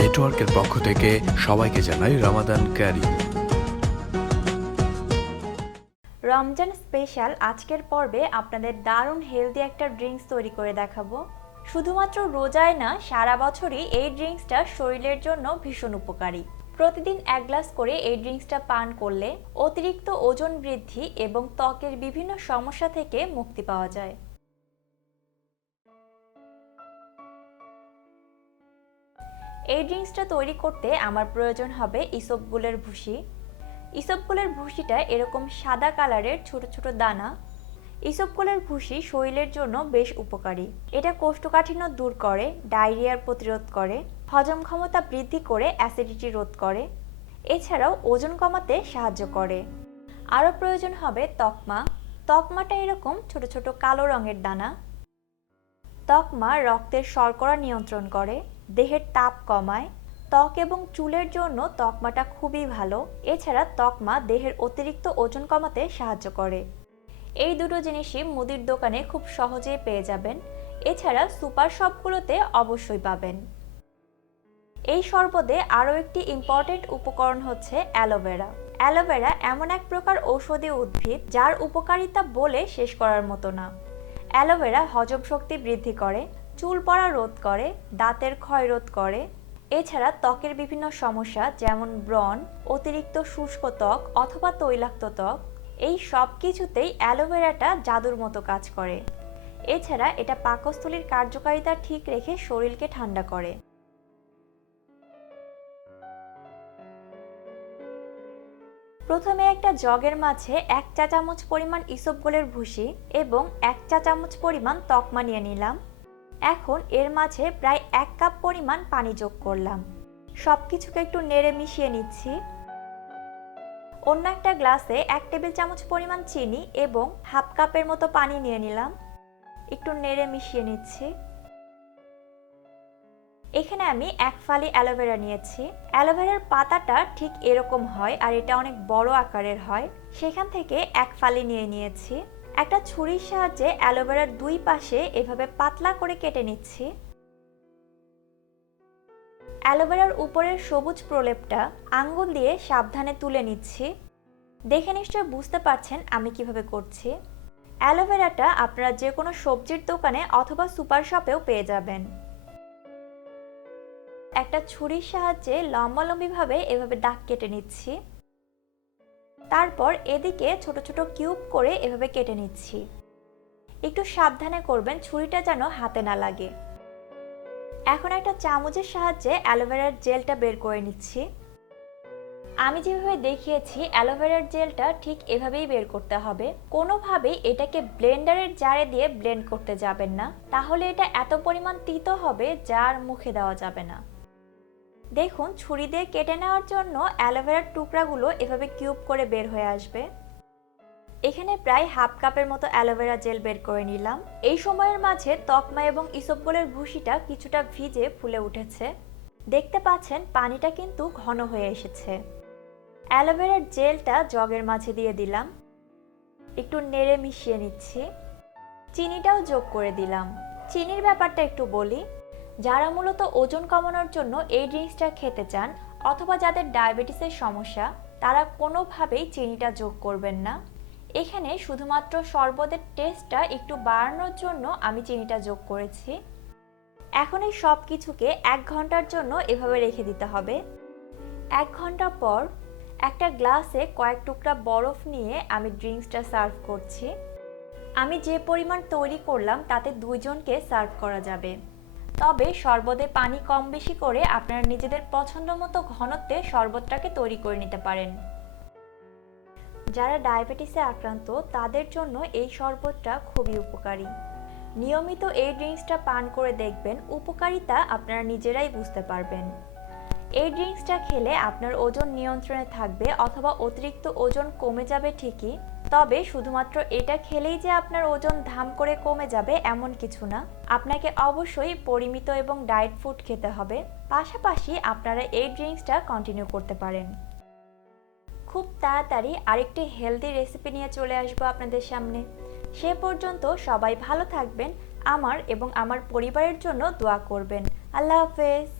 নেটওয়ার্কের পক্ষ থেকে সবাইকে জানাই রমাদান ক্যারি রমজান স্পেশাল, আজকের পর্বে আপনাদের দারুণ হেলদি একটা ড্রিঙ্কস তৈরি করে দেখাবো। শুধুমাত্র রোজায় না, সারা বছরই এই ড্রিঙ্কসটা শরীরের জন্য ভীষণ উপকারী। প্রতিদিন এক গ্লাস করে এই ড্রিঙ্কসটা পান করলে অতিরিক্ত ওজন বৃদ্ধি এবং ত্বকের বিভিন্ন সমস্যা থেকে মুক্তি পাওয়া যায়। এই ড্রিঙ্কসটা তৈরি করতে আমার প্রয়োজন হবে ইসবগুলের ভুসি। ইসবগুলের ভুসিটা এরকম সাদা কালারের ছোট ছোট দানা ইসবগুলের ভুসি শরীরের জন্য বেশ উপকারী। এটা কোষ্ঠকাঠিন্য দূর করে ডায়রিয়ার প্রতিরোধ করে, হজম ক্ষমতা বৃদ্ধি করে অ্যাসিডিটি রোধ করে। এছাড়াও ওজন কমাতে সাহায্য করে। আরও প্রয়োজন হবে তকমা। তকমাটা এরকম ছোট ছোট কালো রঙের দানা। তকমা রক্তের শর্করা নিয়ন্ত্রণ করে, দেহের তাপ কমায়। ত্বক এবং চুলের জন্য তকমাটা খুবই ভালো। এছাড়া তকমা দেহের অতিরিক্ত ওজন কমাতে সাহায্য করে। এই দুটো জিনিসই মুদির দোকানে খুব সহজেই পেয়ে যাবেন। এছাড়া সুপার শপগুলোতে অবশ্যই পাবেন। এই শরবতে আরও একটি ইম্পর্টেন্ট উপকরণ হচ্ছে অ্যালোভেরা। অ্যালোভেরা এমন এক প্রকার ঔষধি উদ্ভিদ যার উপকারিতা বলে শেষ করার মতো না। অ্যালোভেরা হজম শক্তি বৃদ্ধি করে, চুল পড়া রোধ করে, দাঁতের ক্ষয় রোধ করে। এছাড়া ত্বকের বিভিন্ন সমস্যা যেমন ব্রণ, অতিরিক্ত শুষ্ক ত্বক অথবা তৈলাক্ত ত্বক এই সব কিছুতেই অ্যালোভেরাটা জাদুর মতো কাজ করে। এছাড়া এটা পাকস্থলীর কার্যকারিতা ঠিক রেখে শরীরকে ঠান্ডা করে। প্রথমে একটা জগের মাঝে এক চা চামচ পরিমাণ ইসবগোলের ভুসি এবং এক চা চামচ পরিমাণ তকমা নিয়ে নিলাম। এখন এর মাঝে প্রায় এক কাপ পরিমাণ পানি যোগ করলাম। সব কিছুকে একটু নেড়ে মিশিয়ে নিচ্ছি। অন্য একটা গ্লাসে এক টেবিল চামচ পরিমাণ চিনি এবং হাফ কাপের মতো পানি নিয়ে নিলাম। একটু নেড়ে মিশিয়ে নিচ্ছি। এখানে আমি এক ফালি অ্যালোভেরা নিয়েছি। অ্যালোভেরার পাতাটা ঠিক এরকম হয় আর এটা অনেক বড় আকারের হয়। সেখান থেকে এক ফালি নিয়ে নিয়েছি। একটা ছুরির সাহায্যে অ্যালোভেরার দুই পাশে এভাবে পাতলা করে কেটে নিচ্ছি। অ্যালোভেরার উপরের সবুজ প্রলেপটা আঙ্গুল দিয়ে সাবধানে তুলে নিচ্ছি। দেখে নিশ্চয় বুঝতে পারছেন আমি কীভাবে করছি। অ্যালোভেরাটা আপনারা যে কোনো সবজির দোকানে অথবা সুপার শপেও পেয়ে যাবেন। একটা ছুরির সাহায্যে লম্বালম্বিভাবে এভাবে দাগ কেটে নিচ্ছি। তারপর এদিকে ছোট ছোট কিউব করে এভাবে কেটে নিচ্ছি। একটু সাবধানে করবেন, ছুরিটা যেন হাতে না লাগে। এখন একটা চামচের সাহায্যে অ্যালোভেরার জেলটা বের করে নিচ্ছি। আমি যেভাবে দেখিয়েছি, অ্যালোভেরার জেলটা ঠিক এভাবেই বের করতে হবে। কোনোভাবেই এটাকে ব্লেন্ডারের জারে দিয়ে ব্লেন্ড করতে যাবেন না। তাহলে এটা এত পরিমাণ তিতো হবে, যার মুখে দেওয়া যাবে না। দেখুন, ছুরি দিয়ে কেটে নেওয়ার জন্য অ্যালোভেরার টুকরাগুলো এভাবে কিউব করে বের হয়ে আসবে। এখানে প্রায় হাফ কাপের মতো অ্যালোভেরা জেল বের করে নিলাম। এই সময়ের মাঝে তকমা এবং ইসবগোলের ভুসিটা কিছুটা ভিজে ফুলে উঠেছে। দেখতে পাচ্ছেন, পানিটা কিন্তু ঘন হয়ে এসেছে। অ্যালোভেরার জেলটা জগের মাঝে দিয়ে দিলাম। একটু নেড়ে মিশিয়ে নিচ্ছি। চিনিটাও যোগ করে দিলাম। চিনির ব্যাপারটা একটু বলি। যারা মূলত ওজন কমানোর জন্য এই ড্রিঙ্কসটা খেতে চান, অথবা যাদের ডায়াবেটিসের সমস্যা, তারা কোনোভাবেই চিনিটা যোগ করবেন না। এখানে শুধুমাত্র শরবতের টেস্টটা একটু বাড়ানোর জন্য আমি চিনিটা যোগ করেছি। এখন এই সব কিছুকে এক ঘণ্টার জন্য এভাবে রেখে দিতে হবে। এক ঘণ্টা পর একটা গ্লাসে কয়েক টুকরা বরফ নিয়ে আমি ড্রিঙ্কসটা সার্ভ করছি। আমি যে পরিমাণ তৈরি করলাম তাতে দুইজনকে সার্ভ করা যাবে। তবে শরবতে পানি কম বেশি করে আপনারা নিজেদের পছন্দ মতো ঘনত্বে শরবতটাকে তৈরি করে নিতে পারেন। যারা ডায়াবেটিসে আক্রান্ত, তাদের জন্য এই শরবতটা খুবই উপকারী। নিয়মিত এই ড্রিঙ্কসটা পান করে দেখবেন, উপকারিতা আপনারা নিজেরাই বুঝতে পারবেন। এই ড্রিঙ্কসটা খেলে আপনার ওজন নিয়ন্ত্রণে থাকবে অথবা অতিরিক্ত ওজন কমে যাবে ঠিকই, তবে শুধুমাত্র এটা খেলেই যে আপনার ওজন ধাম করে কমে যাবে এমন কিছু না। আপনাকে অবশ্যই পরিমিত এবং ডায়েট ফুড খেতে হবে। পাশাপাশি আপনারা এই ড্রিঙ্কসটা কন্টিনিউ করতে পারেন। খুব তাড়াতাড়ি আরেকটি হেলদি রেসিপি নিয়ে চলে আসব আপনাদের সামনে। সে পর্যন্ত সবাই ভালো থাকবেন, আমার এবং আমার পরিবারের জন্য দোয়া করবেন। আল্লাহ হাফেজ।